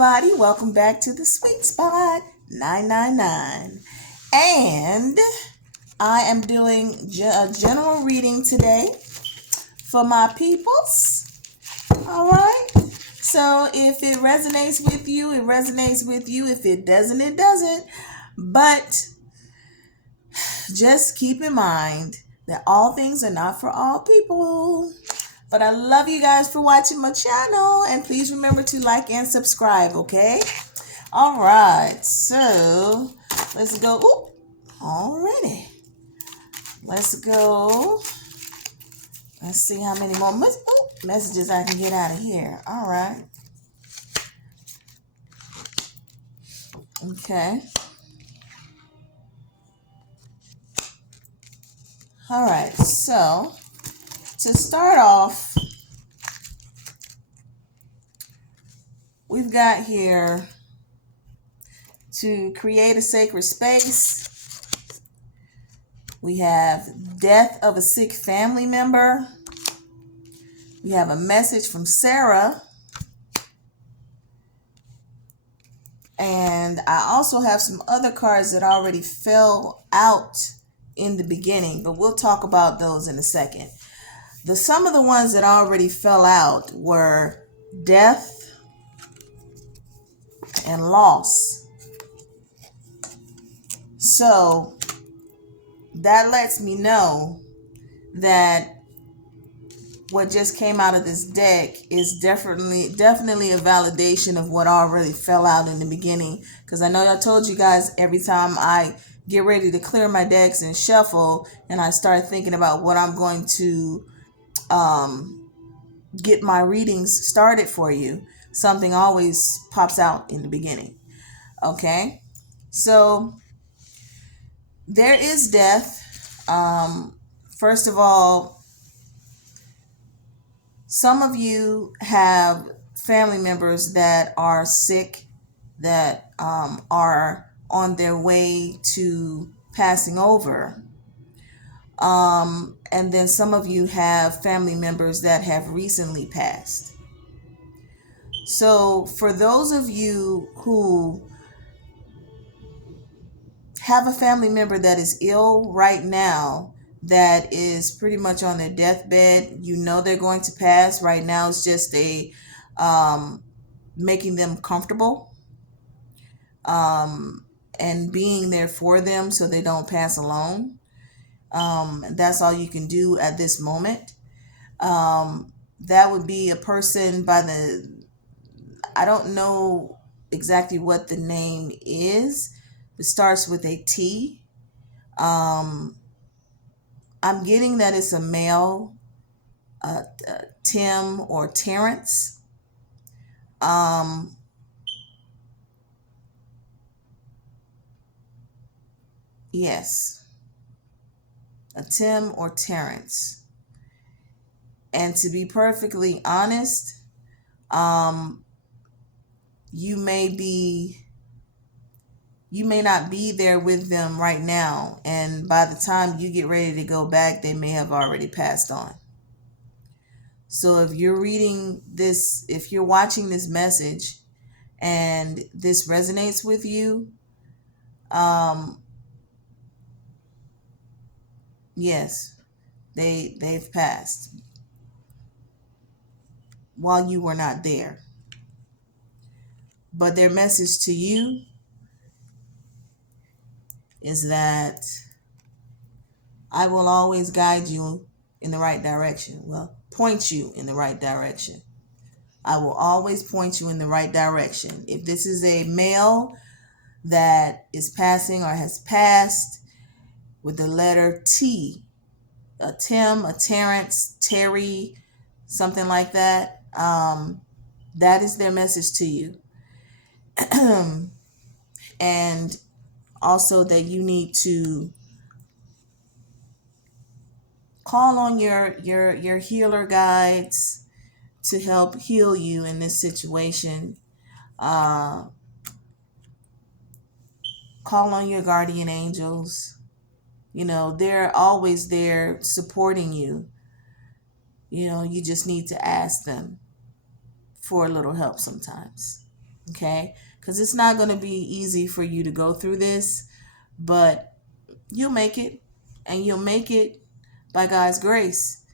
everybody. Welcome back to the Sweet Spot 999. And I am doing a general reading today for my peoples. All right. So if it resonates with you, it resonates with you. If it doesn't, it doesn't. But just keep in mind that all things are not for all people. But I love you guys for watching my channel. And please remember to like and subscribe, okay? All right. So let's go. Oop, already. Let's go. Let's see how many more messages I can get out of here. All right. Okay. All right. So to start off, we've got here to create a sacred space. We have death of a sick family member. We have a message from Sarah. And I also have some other cards that already fell out in the beginning, but we'll talk about those in a second. Some of the ones that already fell out were death and loss. So that lets me know that what just came out of this deck is definitely a validation of what already fell out in the beginning. Because I know I told you guys every time I get ready to clear my decks and shuffle and I start thinking about what I'm going to get my readings started for you, something always pops out in the beginning. Okay, so there is death. First of all, some of you have family members that are sick, that are on their way to passing over. And then some of you have family members that have recently passed. So for those of you who have a family member that is ill right now, that is pretty much on their deathbed, you know they're going to pass. Right now it's just making them comfortable and being there for them so they don't pass alone. That's all you can do at this moment. That would be a person I don't know exactly what the name is. It starts with a T. I'm getting that it's a male, Tim or Terrence. Yes, a Tim or Terrence. And to be perfectly honest, you may not be there with them right now, and by the time you get ready to go back, they may have already passed on. So if you're reading this, if you're watching this message and this resonates with you, yes, they've passed while you were not there. But their message to you is that I will always guide you in the right direction. Well, point you in the right direction. I will always point you in the right direction. If this is a male that is passing or has passed with the letter T, a Tim, a Terrence, Terry, something like that, that is their message to you. And also that you need to call on your healer guides to help heal you in this situation. Call on your guardian angels. You know, they're always there supporting you. You know, you just need to ask them for a little help sometimes. Okay? Because it's not going to be easy for you to go through this, but you'll make it. And you'll make it by God's grace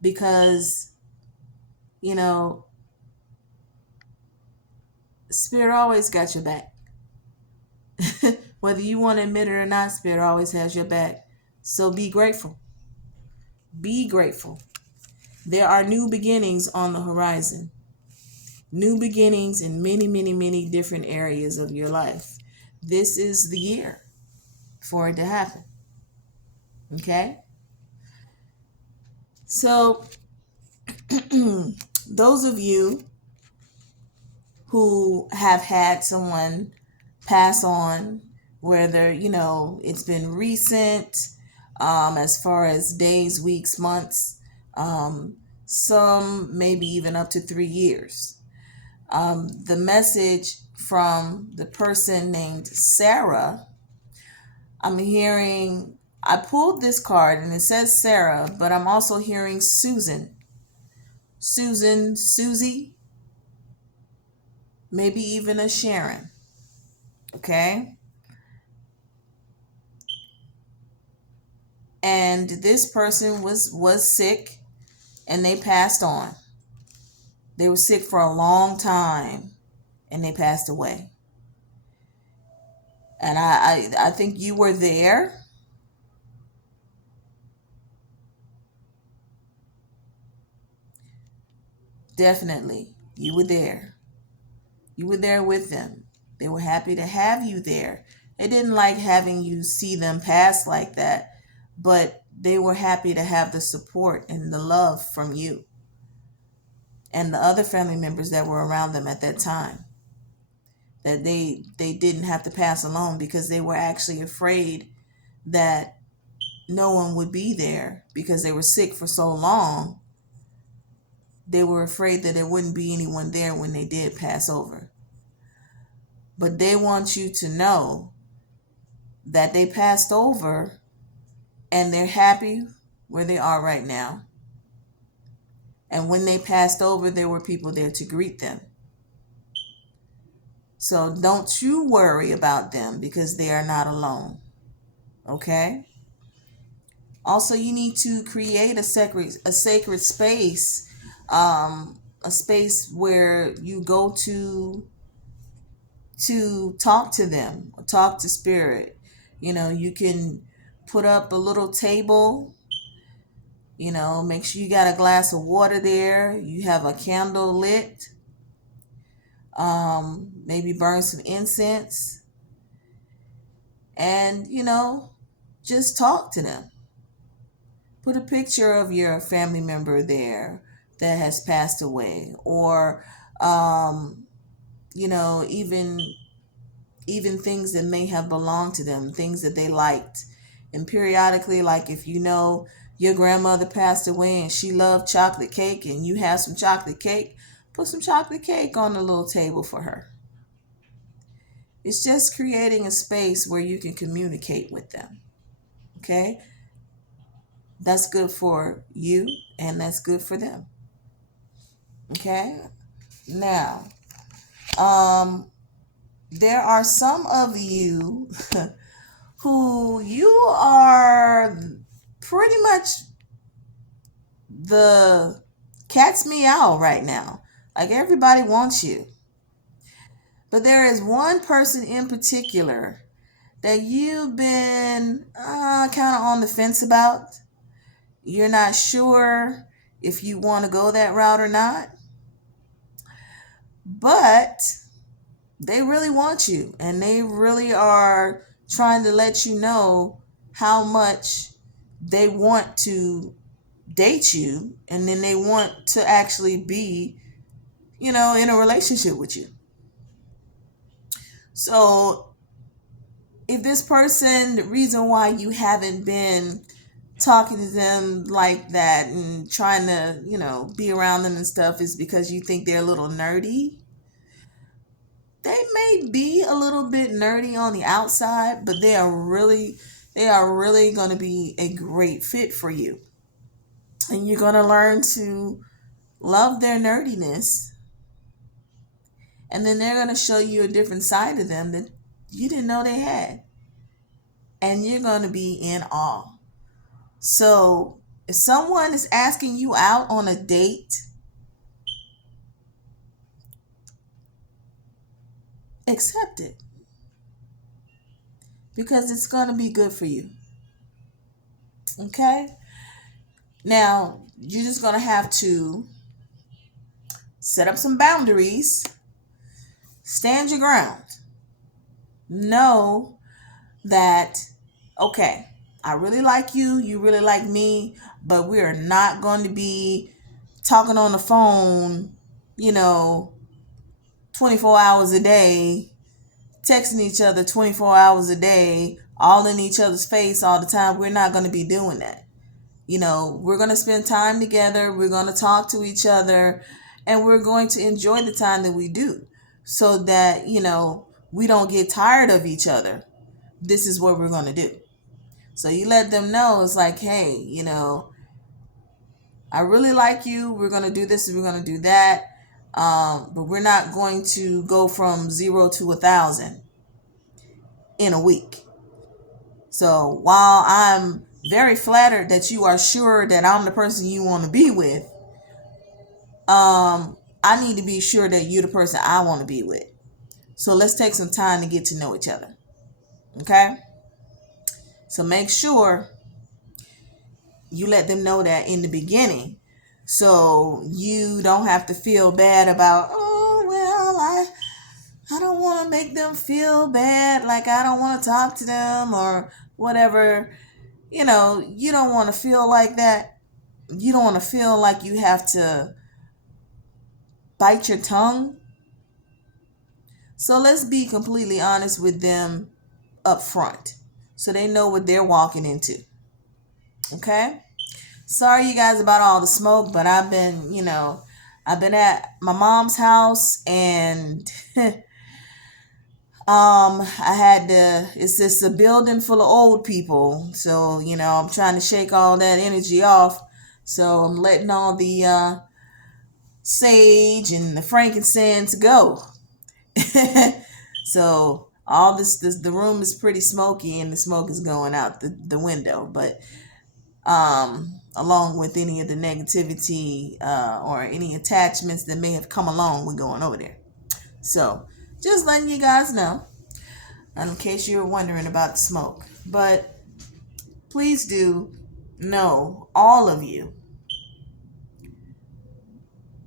because, you know, Spirit always got your back. Whether you want to admit it or not, Spirit always has your back. So be grateful. Be grateful. There are new beginnings on the horizon. New beginnings in many, many, many different areas of your life. This is the year for it to happen. Okay? So, those of you who have had someone pass on, whether, it's been recent, as far as days, weeks, months, some maybe even up to 3 years. The message from the person named Sarah, I pulled this card and it says Sarah, but I'm also hearing Susan, Susie, maybe even a Sharon. Okay. And this person was sick and they passed on. They were sick for a long time and they passed away. And I think you were there. Definitely. You were there. You were there with them. They were happy to have you there. They didn't like having you see them pass like that, but they were happy to have the support and the love from you and the other family members that were around them at that time. That they didn't have to pass alone because they were actually afraid that no one would be there because they were sick for so long. They were afraid that there wouldn't be anyone there when they did pass over. But they want you to know that they passed over and they're happy where they are right now. And when they passed over, there were people there to greet them. So don't you worry about them because they are not alone. Okay? Also, you need to create a sacred space, a space where you go to talk to them, talk to spirit. You can put up a little table. Make sure you got a glass of water there. You have a candle lit. Maybe burn some incense, and just talk to them. Put a picture of your family member there that has passed away, or even things that may have belonged to them, things that they liked. And periodically, like if your grandmother passed away and she loved chocolate cake and you have some chocolate cake, put some chocolate cake on the little table for her. It's just creating a space where you can communicate with them. Okay? That's good for you and that's good for them. Okay? Now, there are some of you who you are pretty much the cat's meow right now. Like everybody wants you. But there is one person in particular that you've been kind of on the fence about. You're not sure if you want to go that route or not. But they really want you and they really are trying to let you know how much they want to date you, and then they want to actually be, in a relationship with you. So if this person, the reason why you haven't been talking to them like that and trying to, be around them and stuff is because you think they're a little nerdy. They may be a little bit nerdy on the outside, but they are really going to be a great fit for you. And you're going to learn to love their nerdiness And then they're going to show you a different side of them that you didn't know they had. And you're going to be in awe. So if someone is asking you out on a date, accept it. Because it's going to be good for you. Okay? Now, you're just going to have to set up some boundaries. Stand your ground. Know that, okay, I really like you, you really like me, but we are not going to be talking on the phone, 24 hours a day, texting each other 24 hours a day, all in each other's face all the time. We're not going to be doing that. We're going to spend time together. We're going to talk to each other, and we're going to enjoy the time that we do so that, we don't get tired of each other. This is what we're going to do. So you let them know, it's like, hey, I really like you. We're going to do this and we're going to do that. But we're not going to go from 0 to 1,000 in a week. So while I'm very flattered that you are sure that I'm the person you want to be with, I need to be sure that you're the person I want to be with. So let's take some time to get to know each other. Okay? So make sure you let them know that in the beginning, so you don't have to feel bad about, oh, well, I don't want to make them feel bad, like I don't want to talk to them or whatever. You don't want to feel like that. You don't want to feel like you have to bite your tongue. So let's be completely honest with them up front so they know what they're walking into. Okay? Sorry, you guys, about all the smoke, but I've been at my mom's house, and it's just a building full of old people. So, I'm trying to shake all that energy off. So I'm letting all the sage and the frankincense go. So all the room is pretty smoky, and the smoke is going out the window. But along with any of the negativity or any attachments that may have come along with going over there. So just letting you guys know, in case you're wondering about the smoke. But please do know, all of you,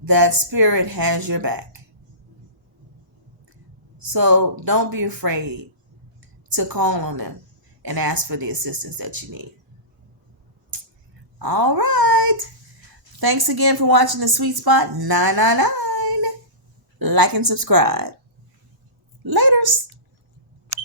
that Spirit has your back. So don't be afraid to call on them and ask for the assistance that you need. All right. Thanks again for watching the Sweet Spot 999. Like and subscribe. Laters.